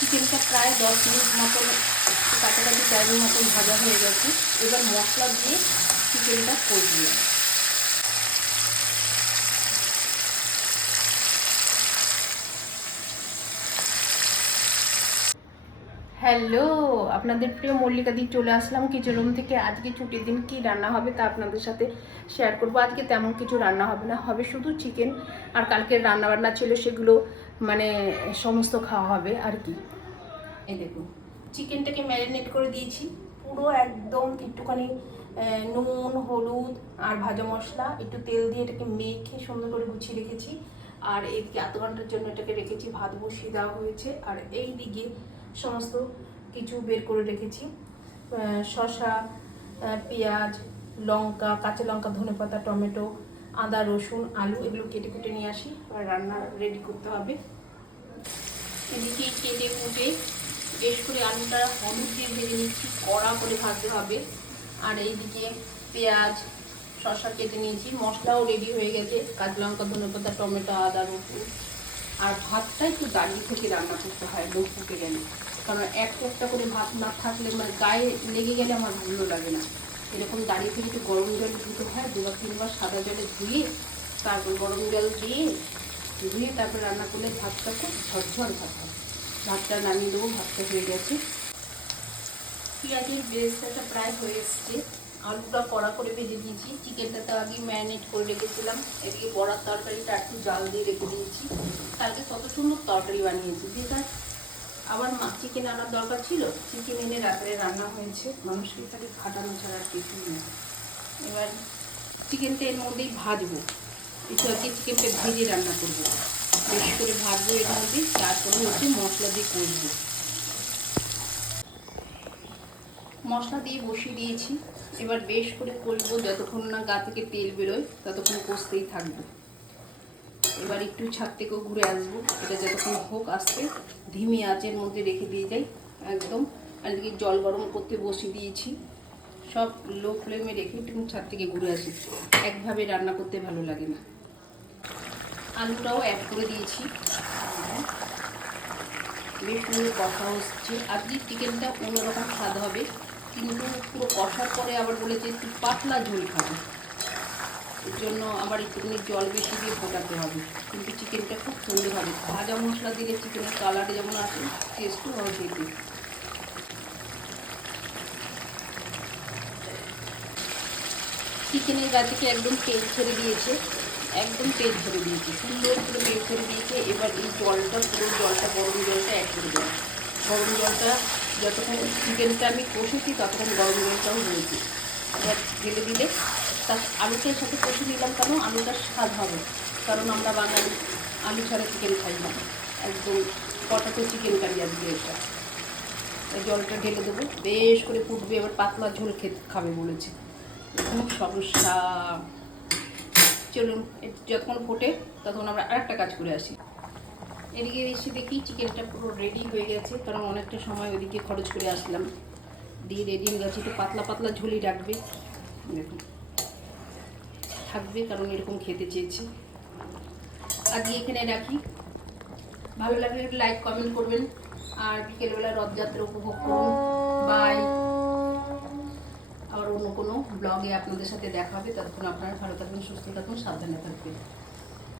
চিকেনটা প্রায় 10 মিনিট মতন কাছাকাছি টাইমের মতন ভাজা হয়ে গেছে। এবার মশলা দিয়ে চিকেনটা কষবো। হ্যালো, আপনাদের প্রিয় মল্লিকা দি চলে আসলাম কিচেন রুম থেকে। আজকে ছুটির দিন কি রান্না হবে তা আপনাদের সাথে শেয়ার করব। আজকে তেমন কিছু রান্না হবে না, হবে শুধু চিকেন। আর কালকের রান্না বান্না ছিল সেগুলো মানে সমস্ত খাওয়া হবে আর কি। এই দেখুন, চিকেনটাকে ম্যারিনেট করে দিয়েছি পুরো একদম। একটুখানি নুন, হলুদ আর ভাজা মশলা, একটু তেল দিয়ে এটাকে মেখে সুন্দর করে গুছিয়ে রেখেছি। আর এদিকে আধ ঘন্টার জন্য এটাকে রেখেছি, ভাত বসিয়ে দেওয়া হয়েছে। আর এই দিকে সমস্ত কিছু বের করে রেখেছি, শসা, পেঁয়াজ, লঙ্কা, কাঁচা লঙ্কা, ধনেপাতা, টমেটো, আদা, রসুন, আলু এগুলো কেটে কুটে নিয়ে আসি। আর রান্না রেডি করতে হবে। এদিকে কেটে কুটে বেশ করে আলুটা হলুদ দিয়ে ভেজে নিচ্ছি, কড়া করে ভাজতে হবে। আর এইদিকে পেঁয়াজ, শসা কেটে নিয়েছি, মশলাও রেডি হয়ে গেছে, কাঁচা লঙ্কা, ধনেপাতা, টমেটো, আদা, রসুন। আর ভাতটা একটু দাঁড়িয়ে থেকে রান্না করতে হয় লোক ফুটে গেলে, কারণ একটা একটা করে ভাত না থাকলে মানে গায়ে লেগে গেলে আমার ভালো লাগে না। এরকম দাঁড়িয়ে থেকে একটু গরম জল ধুতে হয়, 2-3 বার সাদা জলে ধুয়ে তারপর গরম জল দিয়ে ধুয়ে তারপর রান্না করলে ভাতটা খুব ঝরঝর ভাত হয়। ভাতটা নামিয়ে দেবো, ভাতটা হয়ে গেছে। পেঁয়াজের বেরেস্তাটা প্রায় হয়ে এসছে। আলুটা কড়া করে ভেজে দিয়েছি, চিকেনটা তো আগে ম্যারিনেট করে রেখেছিলাম। এদিকে বড়ার তরকারিটা একটু জাল দিয়ে রেখে দিয়েছি। কালকে কত সুন্দর তরকারি বানিয়েছি, যেটা আবার চিকেন আনার দরকার ছিল, চিকেন এনে রাত্রে রান্না হয়েছে। মানুষকে তাকে খাটানো ছাড়া আর কিছু নেই। এবার চিকেনটা এর মধ্যেই ভাজবো, একটু আজকে চিকেনটা ভেজে রান্না করবো, বেশ করে ভাজবো এর মধ্যে। তারপরে হচ্ছে মশলা দিয়ে কষবো। মশলা দিয়ে বসিয়ে দিয়েছি, এবার বেশ করে কষবো যতক্ষণ না গা থেকে তেল বেরোয়, ততক্ষণ কষতেই থাকবো। এবার একটু ছাদ থেকেও ঘুরে আসবো, এটা যতক্ষণ হোক আসতে ধিমি আঁচের মধ্যে রেখে দিয়ে যাই একদম। আর এদিকে জল গরম করতে বসিয়ে দিয়েছি, সব লো ফ্লেমে রেখে একটু ছাদ থেকে ঘুরে আসি। একভাবে রান্না করতে ভালো লাগে না। আলুটাও অ্যাড করে দিয়েছি, বেশ সুন্দর কষা হচ্ছে। আজকে চিকেনটা অন্যরকম স্বাদ হবে, কিন্তু পুরো কষার পরে আবার বলেছে একটু পাতলা ঝোল খাবে, এর জন্য আবার একটুখানি জল বেশি দিয়ে ফোটাতে হবে। কিন্তু চিকেনটা খুব সুন্দর হবে, ভাজা মশলা দিলে চিকেনের কালারটা যেমন আসে, টেস্টও হবে খেতে। চিকেনের গা থেকে একদম তেল ছেড়ে দিয়েছে, একদম তেল ছেড়ে দিয়েছে, সুন্দর করে তেল ছেড়ে দিয়েছে। এবার এই জলটা, পুরো জলটা, গরম জলটা অ্যাড করে দেবো। গরম জলটা যতক্ষণ চিকেনটা আমি কষেছি ততক্ষণ গরম জলটাও রয়েছে। এবার ঢেলে দিলে তার আলুটার সাথে কষে নিলাম, কেন আলুটার স্বাদ হবে, কারণ আমরা বাঙালি আলু ছাড়া চিকেন খাই না, একদম পটাটো চিকেন কারি আজকে এটা। জলটা ঢেলে দেবো, বেশ করে ফুটবে। এবার পাতলা ঝোল খেতে খাবে বলেছে, খুব সমস্যা। চলুন যতক্ষণ ফোটে ততক্ষণ আমরা আরেকটা কাজ করে আসি। এদিকে এসে দেখি চিকেনটা পুরো রেডি হয়ে গেছে, কারণ অনেকটা সময় ওদিকে খরচ করে আসলাম, দিয়ে রেডি হয়ে গেছে। একটু পাতলা পাতলা ঝোলই রাখবে, দেখুন থাকবে, কারণ এরকম খেতে চেয়েছি। আজকে এখানে রাখি, ভালো লাগলে একটু লাইক কমেন্ট করবেন, আর বিকেলবেলা রথযাত্রা উপভোগ করুন। বাই। আবার অন্য কোনো ব্লগে আপনাদের সাথে দেখা হবে, ততক্ষণ আপনারা ভালো থাকবেন, সুস্থ থাকুন, সাবধানে থাকবেন।